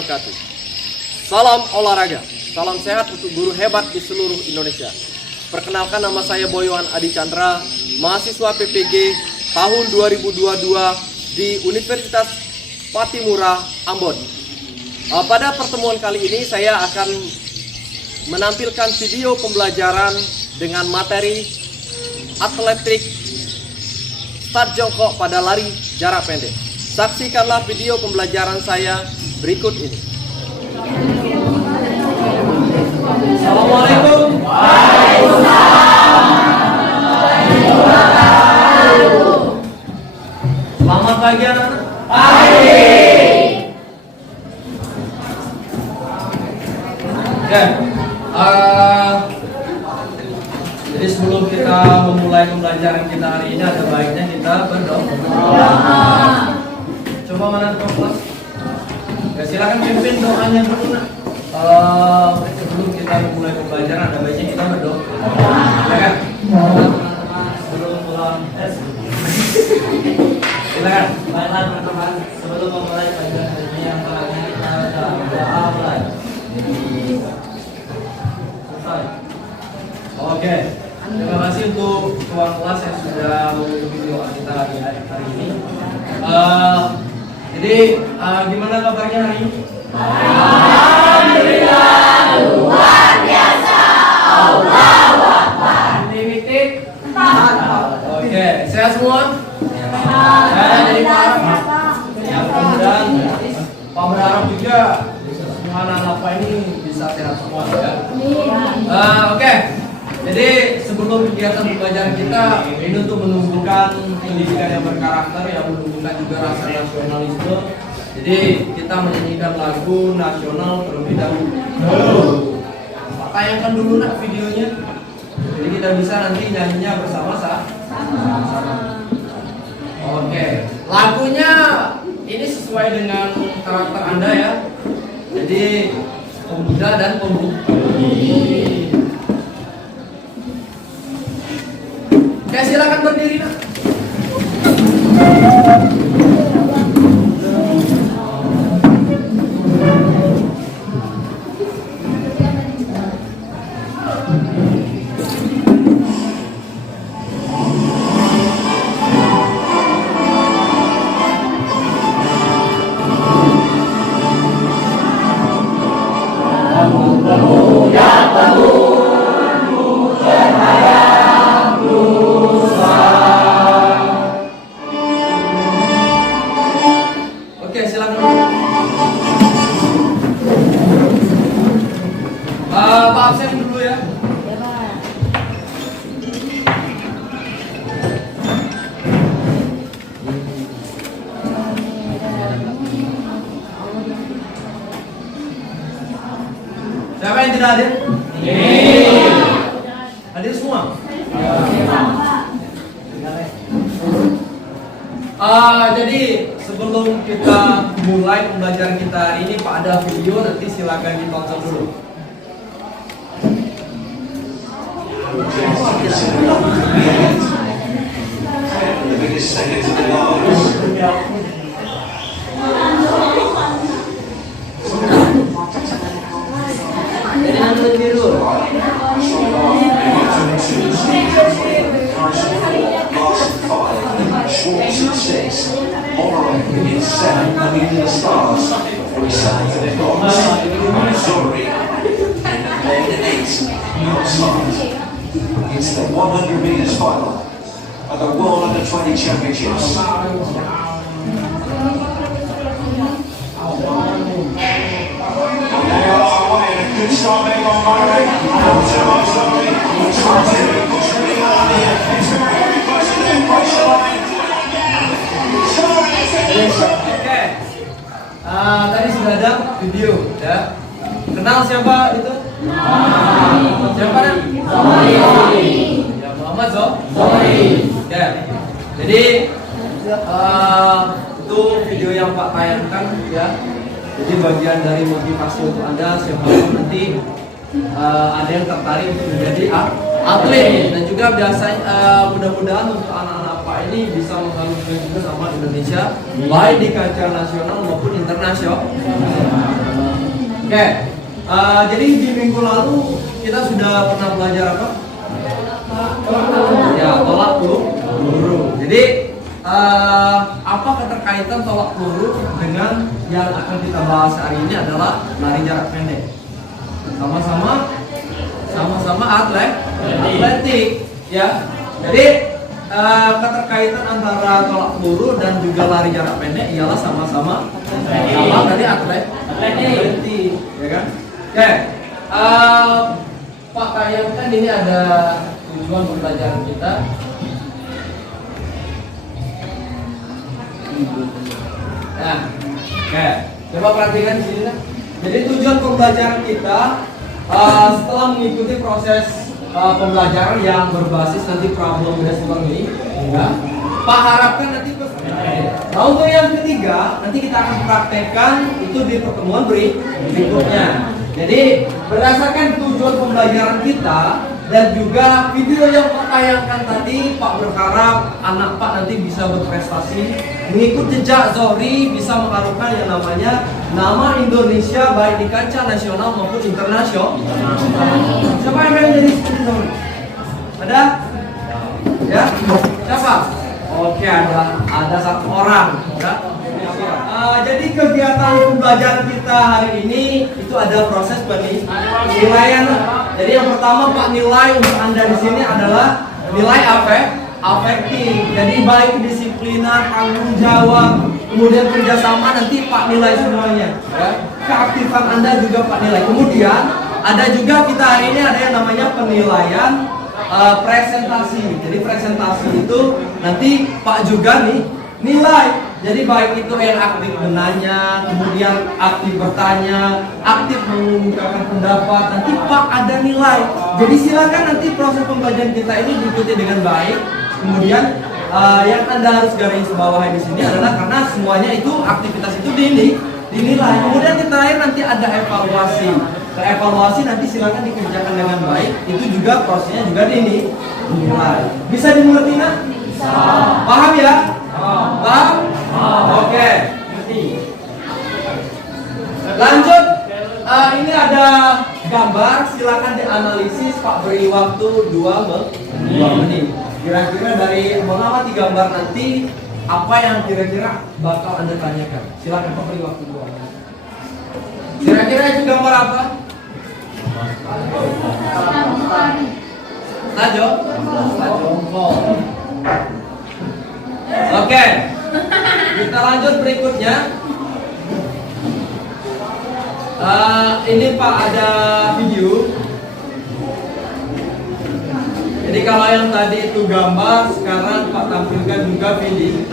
wabarakatuh. Salam olahraga, salam sehat untuk guru hebat di seluruh Indonesia. Perkenalkan, nama saya Boyohan Adi Chandra, mahasiswa PPG tahun 2022 di Universitas Patimura, Ambon. Pada pertemuan kali ini saya akan menampilkan video pembelajaran dengan materi atletik start jongkok pada lari jarak pendek. Saksikanlah video pembelajaran saya berikut ini. Assalamualaikum. Selamat pagi anak-anak. Pagi. Oke. Jadi sebelum kita memulai pembelajaran kita hari ini, ada baiknya kita berdoa. Coba mana kelas? Ya, silakan pimpin doanya dulu nak. Sebelum kita memulai pembelajaran, ada baiknya kita berdoa. Ya kan? Sebelum pulang tes. Silakan. Baiklah teman-teman, sebelum memulai pelajaran hari ini, yang pertama kita berdoa mulai. Selesai. Oke. Terima kasih untuk tuan kelas yang sudah mengikuti video kita hari ini. Jadi gimana kabarnya hari ini? Alhamdulillah, luar biasa. Allahu Akbar. Limited. Oke, sehat semua? Sehat. Jadi Pak, yang kemudian Pak berharap juga semua anak-anak Pak ini bisa sehat semua ya. Oke. Jadi sebelum kegiatan pembelajaran kita ini untuk menumbuhkan pendidikan yang berkarakter, yang menumbuhkan juga rasa nasionalisme. Jadi kita menyanyikan lagu nasional terlebih dahulu. Pak tayangkan dulu nak videonya. Jadi kita bisa nanti nyanyinya bersama-sama. Oke, lagunya ini sesuai dengan karakter Anda ya. Jadi pemuda dan pemudi. Oke, silakan berdiri nak. Siapa yang tidak hadir? Hadir semua? Jadi sebelum kita mulai pembelajaran kita hari ini, Pak, ada video, nanti silakan ditonton dulu. Schwartz at 6, Honorary in 7, and we the stars for his side of the dogs. Missouri in lane 8, outside. It's the 100 metres final at the World Under 20 Championships. They are away, a good start being on Murray. Missouri, trying to push really hard here. It's very close to the race line. Oke, tadi sudah ada video ya. Kenal siapa itu? Siapa kan? Ya, Muhammad Zohri. Ya. Jadi itu video yang Pak tayangkan ya. Jadi bagian dari motivasi untuk Anda siapa nanti ada yang tertarik untuk menjadi atlet, dan juga biasanya mudah-mudahan untuk anak-anak Pak ini bisa mengharumkan juga nama Indonesia baik di kancah nasional maupun internasional. Oke, jadi di minggu lalu kita sudah pernah belajar apa? Ya, tolak peluru. Jadi apa keterkaitan tolak peluru dengan yang akan kita bahas hari ini adalah lari jarak pendek. Sama-sama atletik, ya. Jadi keterkaitan antara tolak peluru dan juga lari jarak pendek ialah sama-sama dari atletik, ya kan? Oke, Pak Kayam, kan ini ada tujuan pembelajaran kita. Nah, oke, coba perhatikan di sini. Nah. Jadi tujuan pembelajaran kita setelah mengikuti proses pembelajaran yang berbasis nanti problem based learning, ya, Pak harapkan nanti nah untuk yang ketiga nanti kita akan praktekkan itu di pertemuan berikutnya. Jadi berdasarkan tujuan pembelajaran kita dan juga video yang Pak tayangkan tadi, Pak berharap anak Pak nanti bisa berprestasi, mengikut jejak Zohri, bisa mengharumkan yang namanya nama Indonesia baik di kancah nasional maupun internasional. Siapa yang pengen jadi seperti Zohri? Ada? Ya? Siapa? Oke, ada satu orang. Ya? Jadi kegiatan pembelajaran kita hari ini itu ada proses penilaian. Jadi yang pertama Pak, nilai untuk Anda di sini adalah nilai afektif. Jadi baik kedisiplinan, tanggung jawab, kemudian kerjasama, nanti Pak nilai semuanya. Ya. Keaktifan Anda juga Pak nilai. Kemudian ada juga kita hari ini ada yang namanya penilaian presentasi. Jadi presentasi itu nanti Pak juga nih nilai. Jadi baik itu yang aktif menanya, kemudian aktif bertanya, aktif mengungkapkan pendapat, nanti Pak ada nilai. Jadi silakan nanti proses pembelajaran kita ini diikuti dengan baik. Kemudian yang Anda harus garis bawahi di sini adalah karena semuanya itu aktivitas itu dinilai. Kemudian di terakhir nanti ada evaluasi. Evaluasi nanti silakan dikerjakan dengan baik. Itu juga prosesnya juga dinilai. Bisa dimengerti nggak? Bisa. Paham ya? Paham? Oke. Lanjut. Ini ada gambar. Silakan dianalisis. Pak beri waktu 2 menit. Kira-kira dari mengamati gambar nanti apa yang kira-kira bakal Anda tanyakan? Silakan Pak beri waktu 2 menit. Kira-kira itu gambar apa? Tajongkol. Oke, kita lanjut berikutnya. Ini Pak ada video. Jadi kalau yang tadi itu gambar, sekarang Pak tampilkan juga video.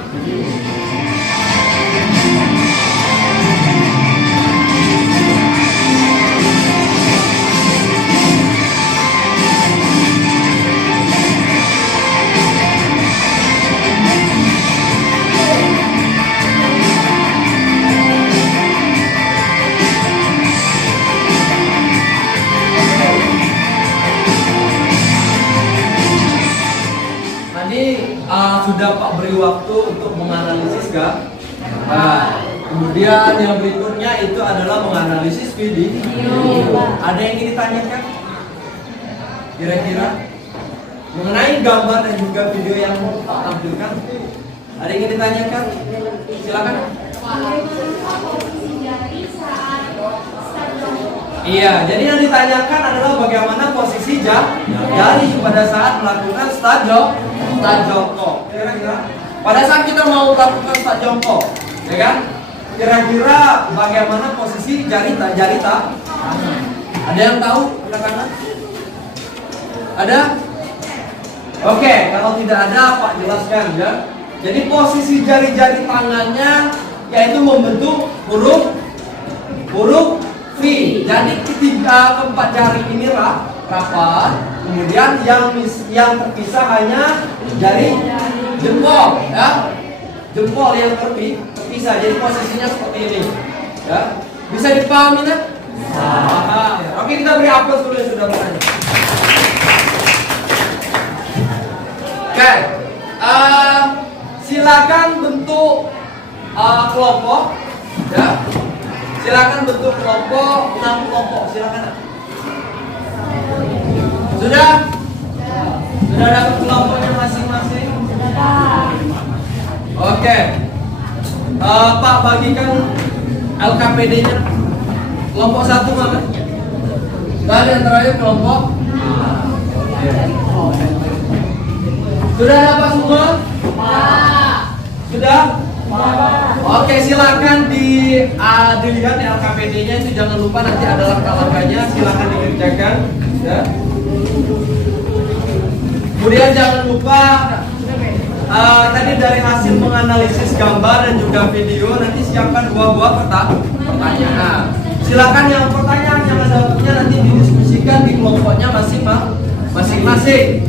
Sudah Pak beri waktu untuk menganalisis kan? Nah, kemudian yang berikutnya itu adalah menganalisis video. Ada yang ingin ditanyakan? Kira-kira mengenai gambar dan juga video yang Pak tampilkan? Ada yang ingin ditanyakan? Silakan. Iya, jadi yang ditanyakan adalah bagaimana posisi jari pada saat melakukan start jongkok. Kira-kira pada saat kita mau melakukan start jongkok, ya kan? Kira-kira bagaimana posisi jari tak? Ada yang tahu? Katakanlah. Ada? Oke, kalau tidak ada Pak jelaskan ya. Jadi posisi jari-jari tangannya yaitu membentuk huruf V. Jadi keempat jari ini rapat. Kemudian yang terpisah hanya jari jempol, ya. Jempol yang terpisah. Jadi posisinya seperti ini, ya. Bisa dipahami kan? Oke, kita beri aplaus dulu yang sudah bertanya. Oke, silakan bentuk kelompok, ya. Silakan bentuk kelompok, 6 kelompok. Silakan. Sudah? Sudah dapat kelompoknya masing-masing? Oke. Pak bagikan LKPD-nya. Kelompok 1 mana? Dan yang terakhir kelompok. Sudah dapat semua? Sudah? Oke, silakan dilihat LKPD-nya, itu jangan lupa nanti ada langkah-langkahnya, silakan dikerjakan. Ya. Kemudian jangan lupa tadi dari hasil menganalisis gambar dan juga video, nanti siapkan 2 buah pertanyaan. Silakan yang pertanyaan yang ada punya nanti didiskusikan di kelompoknya masing-masing.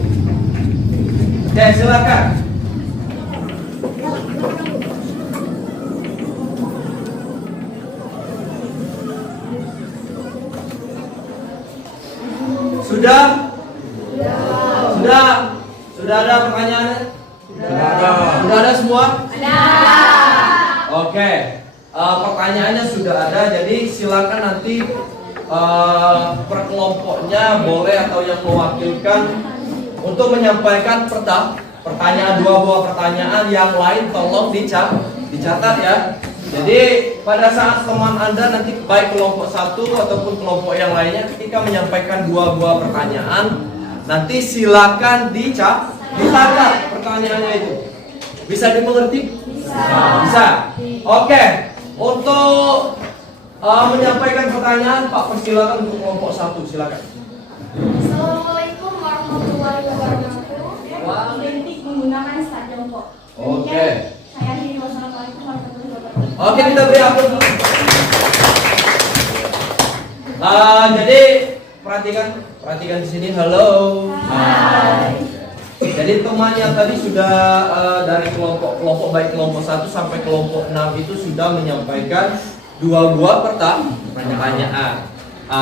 Oke, silakan. Sudah? Sudah ada pertanyaannya? Sudah ada semua? Oke. Pertanyaannya sudah ada, jadi silakan nanti per kelompoknya boleh atau yang mewakilkan untuk menyampaikan pertanyaan, 2 buah pertanyaan, yang lain tolong dicatat ya. Jadi pada saat teman Anda nanti baik kelompok 1 ataupun kelompok yang lainnya ketika menyampaikan 2 buah pertanyaan, nanti silakan dicatat pertanyaannya itu. Bisa dimengerti? Bisa. Oke. Untuk menyampaikan pertanyaan, Pak, persilakan untuk kelompok 1, silakan. Assalamualaikum warahmatullahi wabarakatuh. Identik menggunakan start jongkok. Oke. Saya Dini. Wassalamualaikum warahmatullahi wabarakatuh. Oke, kita beri aplaus dulu. Jadi perhatikan di sini. Halo. Hai. Jadi teman yang tadi sudah dari kelompok baik kelompok 1 sampai kelompok 6 itu sudah menyampaikan 2 buah pertanyaan.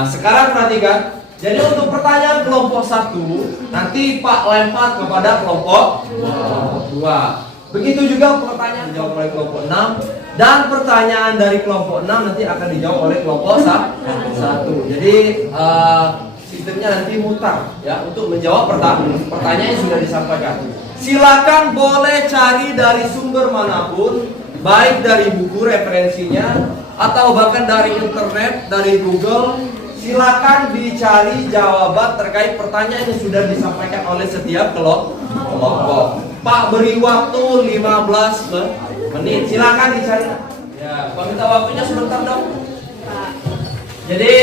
Sekarang perhatikan. Jadi untuk pertanyaan kelompok 1 nanti Pak lempar kepada kelompok 2. Begitu juga pertanyaan dijawab oleh kelompok 6, dan pertanyaan dari kelompok 6 nanti akan dijawab oleh kelompok 1. Jadi sistemnya nanti mutar ya untuk menjawab pertanyaan yang sudah disampaikan. Silakan boleh cari dari sumber manapun, baik dari buku referensinya atau bahkan dari internet, dari Google. Silakan dicari jawaban terkait pertanyaan yang sudah disampaikan oleh setiap kelompok. Pak beri waktu 15 menit. Silakan dicari. Ya, Pak minta waktunya sebentar dong. Jadi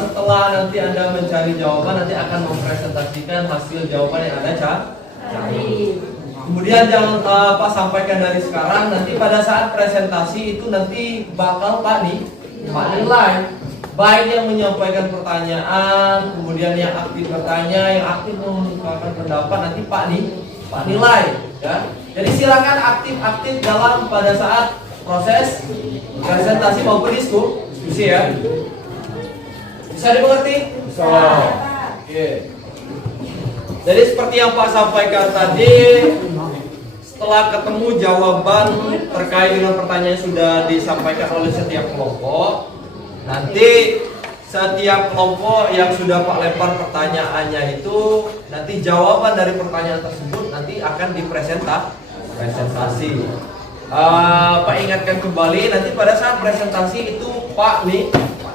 setelah nanti Anda mencari jawaban, nanti akan mempresentasikan hasil jawaban yang Anda cari. Kemudian jangan Pak sampaikan dari sekarang, nanti pada saat presentasi itu nanti bakal Pak nilai. Baik yang menyampaikan pertanyaan, kemudian yang aktif bertanya, yang aktif mengungkapkan pendapat, nanti Pak nilai ya. Jadi silakan aktif dalam pada saat proses presentasi maupun diskusi ya. Bisa dimengerti? Bisa. Oke. Jadi seperti yang Pak sampaikan tadi, setelah ketemu jawaban terkait dengan pertanyaan yang sudah disampaikan oleh setiap kelompok, nanti setiap kelompok yang sudah Pak lempar pertanyaannya itu, nanti jawaban dari pertanyaan tersebut nanti akan presentasi. Pak ingatkan kembali, nanti pada saat presentasi itu Pak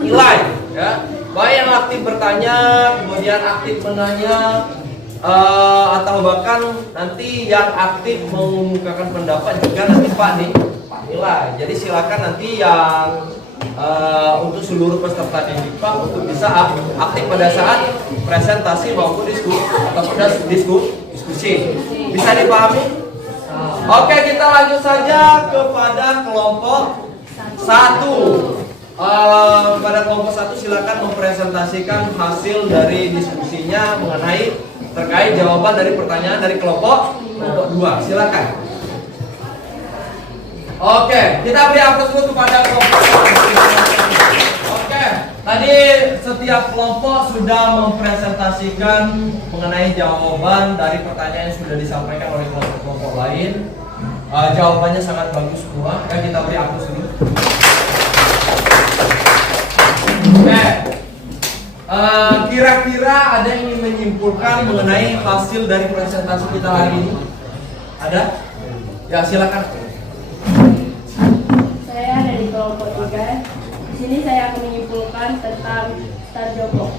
nilai ya. Baik yang aktif bertanya, kemudian aktif menanya, atau bahkan nanti yang aktif mengemukakan pendapat juga nanti Pak nilai. Jadi silakan nanti yang untuk seluruh peserta didik Pak untuk bisa aktif pada saat presentasi maupun diskusi. Bisa dipahami? Oke, kita lanjut saja kepada kelompok 1. Pada kelompok 1 silakan mempresentasikan hasil dari diskusinya mengenai terkait jawaban dari pertanyaan dari kelompok 2. Silakan. Oke, kita beri aplaus dulu kepada kelompok 1. Oke, tadi setiap kelompok sudah mempresentasikan mengenai jawaban dari pertanyaan yang sudah disampaikan oleh kelompok-kelompok lain. Jawabannya sangat bagus semua. Ya, kita beri aplaus dulu. Kira-kira ada yang ingin menyimpulkan mengenai hasil dari presentasi kita hari ini? Ada? Ya, silakan. Saya dari kelompok 3. Di sini saya akan menyimpulkan tentang start jongkok.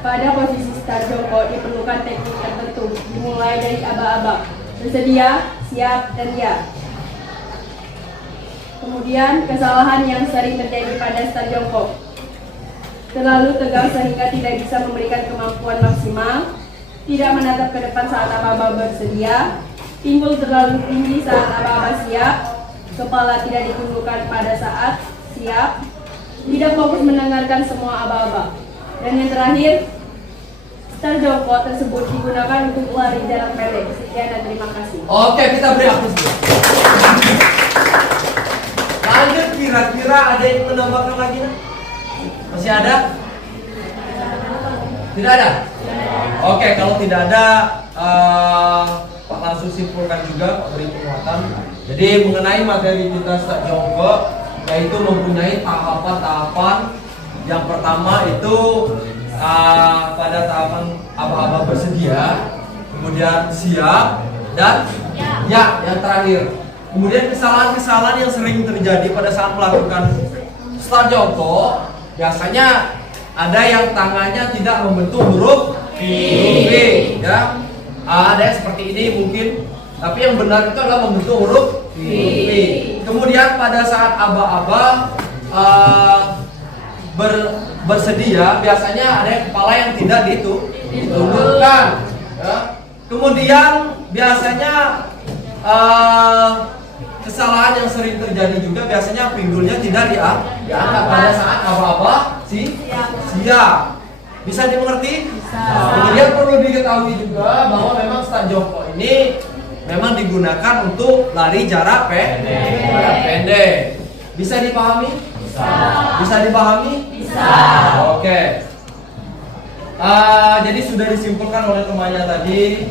Pada posisi start jongkok diperlukan teknik tertentu, dimulai dari aba-aba, bersedia, siap, dan ya. Kemudian kesalahan yang sering terjadi pada start jongkok: terlalu tegang sehingga tidak bisa memberikan kemampuan maksimal, tidak menatap ke depan saat aba-aba bersedia, pinggul terlalu tinggi saat aba-aba siap, kepala tidak ditundukkan pada saat siap, tidak fokus mendengarkan semua aba-aba. Dan yang terakhir, start jongkok tersebut digunakan untuk lari jarak pendek. Sekian dan terima kasih. Oke, kita beri apresiasi. Lanjut, kira-kira ada yang menambahkan lagi? Masih ada? Tidak ada? Oke, kalau tidak ada, Pak langsung simpulkan juga, Pak beri penguatan. Jadi mengenai materi kita start jongkok, yaitu mempunyai tahapan-tahapan. Yang pertama itu pada tahapan aba-aba bersedia, kemudian siap, dan ya yang terakhir. Kemudian kesalahan-kesalahan yang sering terjadi pada saat melakukan start jongkok, biasanya ada yang tangannya tidak membentuk huruf V, ya. Ada yang seperti ini mungkin, tapi yang benar itu adalah membentuk huruf V. Kemudian pada saat aba-aba bersedia, biasanya ada yang kepala yang tidak ditundukkan, ya. Kemudian biasanya kesalahan yang sering terjadi juga biasanya pinggulnya tidak diangkat pada saat aba-aba siap. Bisa dimengerti? Kemudian perlu diketahui juga bahwa memang start jongkok ini memang digunakan untuk lari jarak pendek. Bisa dipahami? Bisa dipahami? Bisa. Oke. Jadi sudah disimpulkan oleh temannya tadi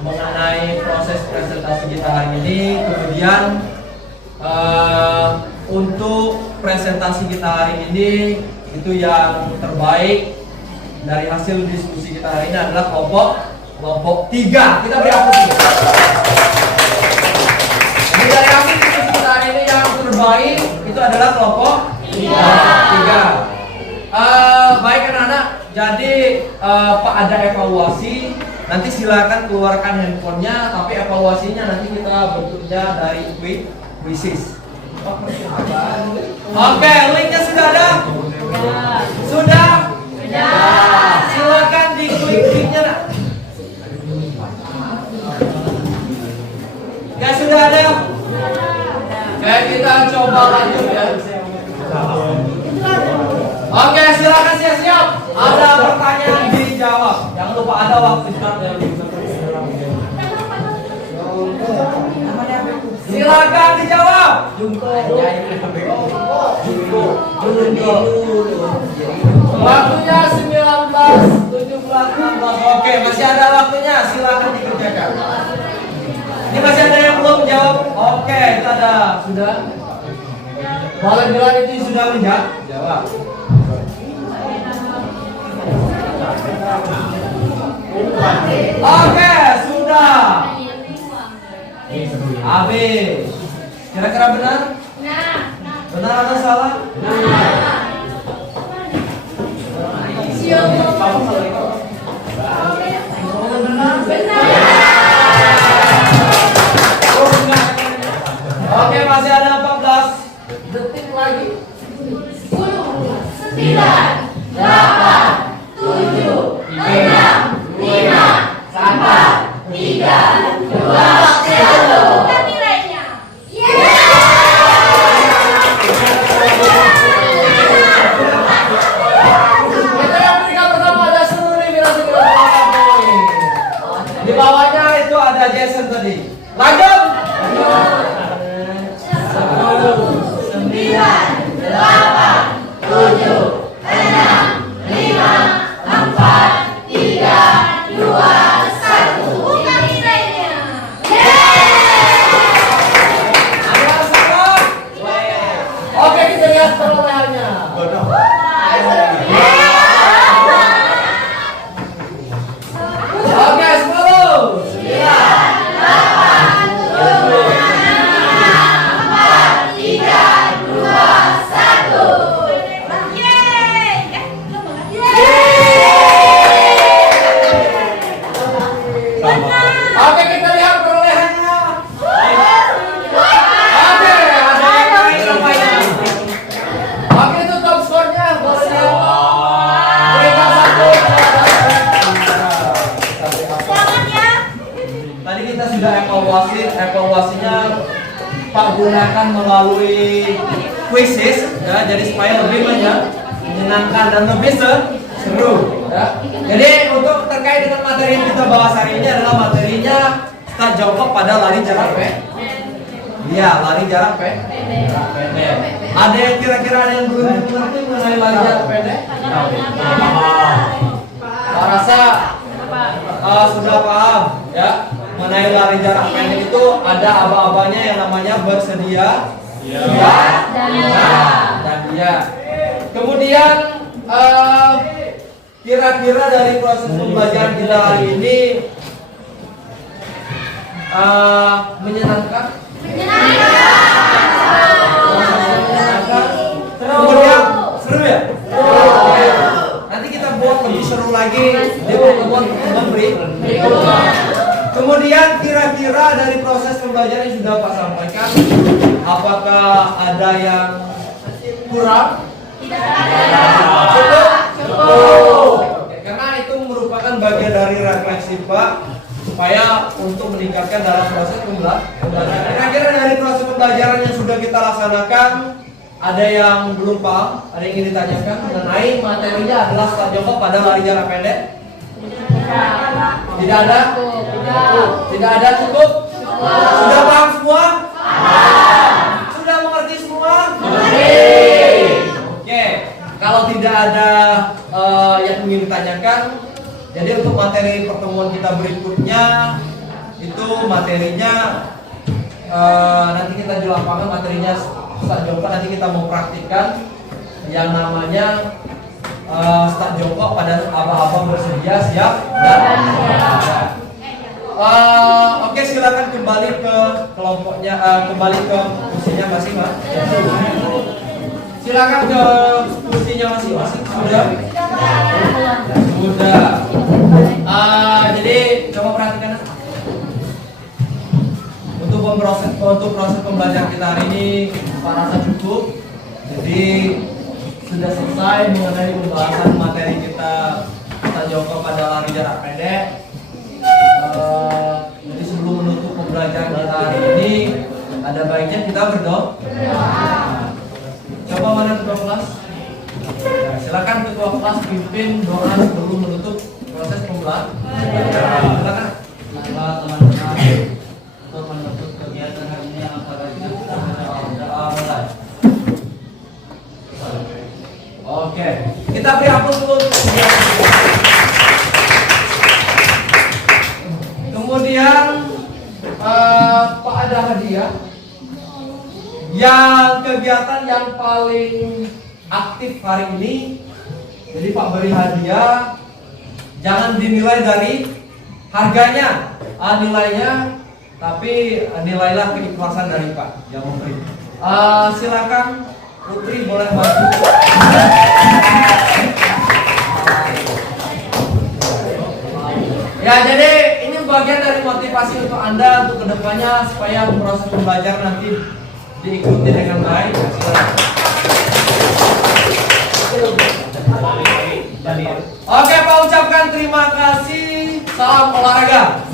mengenai proses presentasi kita hari ini. Kemudian untuk presentasi kita hari ini itu yang terbaik dari hasil diskusi kita hari ini adalah kelompok 3. Kita beri apresiasi. Jadi dari hasil diskusi kita hari ini yang terbaik itu adalah kelompok 3. Baik anak-anak, jadi Pak ada evaluasi. Nanti silakan keluarkan handphonenya, tapi evaluasinya nanti kita bentuknya dari quizzes. Oke, linknya sudah ada? Sudah? Silakan diklik linknya. Nak. Ya sudah ada? Oke, kita coba lanjut ya. Oke, silakan siap-siap. Ada pertanyaan dijawab. Jangan lupa ada waktu start ya. Silakan dijawab. Waktunya 19:17. Oke, masih ada waktunya. Silakan dikerjakan. Ini masih ada yang belum menjawab. Oke, itu ada. Sudah. Boleh bilang itu sudah menjawab. Oke, sudah. Habis. Kira-kira benar? Benar atau salah? Oke, masih ada 14 detik lagi. 10, 9, 8, 7, 6, 5, 4, 3, 2, 1. Nilainya. Kita yang peringkat pertama ada seluruh Pak gunakan melalui quizzes ya, jadi supaya lebih menyenangkan dan lebih seru ya. Jadi untuk terkait dengan materi yang kita bahas hari ini adalah materinya start jongkok pada lari jarak pendek. Iya, lari jarak pendek. Ada yang kira-kira ada yang belum mengerti mengenai lari jarak pendek? Saya rasa sudah paham ya. Mengenai lari jarak pendek itu ada aba-abanya yang namanya bersedia, dan dia. Kemudian kira-kira dari proses pembelajaran kita hari ini menyenangkan? Kemudian seru ya? Nanti kita buat lebih seru lagi di pertemuan berikutnya. Kemudian kira-kira dari proses pembelajaran yang sudah Pak sampaikan, apakah ada yang kurang? Cukup? Oke, karena itu merupakan bagian dari refleksi Pak supaya untuk meningkatkan dalam proses pembelajaran. Kira-kira dari proses pembelajaran yang sudah kita laksanakan, ada yang belum paham? Ada yang ingin ditanyakan mengenai materinya adalah start jongkok pada lari jarak pendek? Tidak ada? Tidak ada, cukup? Sudah paham semua? Sudah mengerti semua? Oke, kalau tidak ada yang ingin ditanyakan, jadi untuk materi pertemuan kita berikutnya itu materinya nanti kita di lapangan materinya start jongkok, nanti kita mau praktikkan yang namanya start jongkok pada aba-aba bersedia, siap dan oke, silakan kembali ke kelompoknya, kembali ke kursinya masing-masing. Silakan ke kursinya masing-masing. Sudah. Jadi coba perhatikan untuk proses pembelajaran kita hari ini, Pak rasa cukup. Jadi sudah selesai mengenai pembahasan materi kita jongkok pada lari jarak pendek. Jadi sebelum menutup pembelajaran kita hari ini, ada baiknya kita berdoa. Coba mana ketua kelas? Ya, silakan ketua kelas pimpin doa sebelum menutup proses pembelajaran. Silakan. Teman-teman untuk menutup kegiatan hari ini yang pada kita mulai. Oke, kita beri aplaus dulu. Kemudian Pak ada hadiah. Yang kegiatan yang paling aktif hari ini, jadi Pak beri hadiah. Jangan dinilai dari harganya, nilainya, tapi nilailah keikhlasan dari Pak yang memberi. Silakan Putri boleh maju. Ya, jadi ini bagian dari motivasi untuk Anda untuk kedepannya supaya proses pembelajaran nanti diikuti dengan baik. Oke, Pak ucapkan terima kasih. Salam olahraga.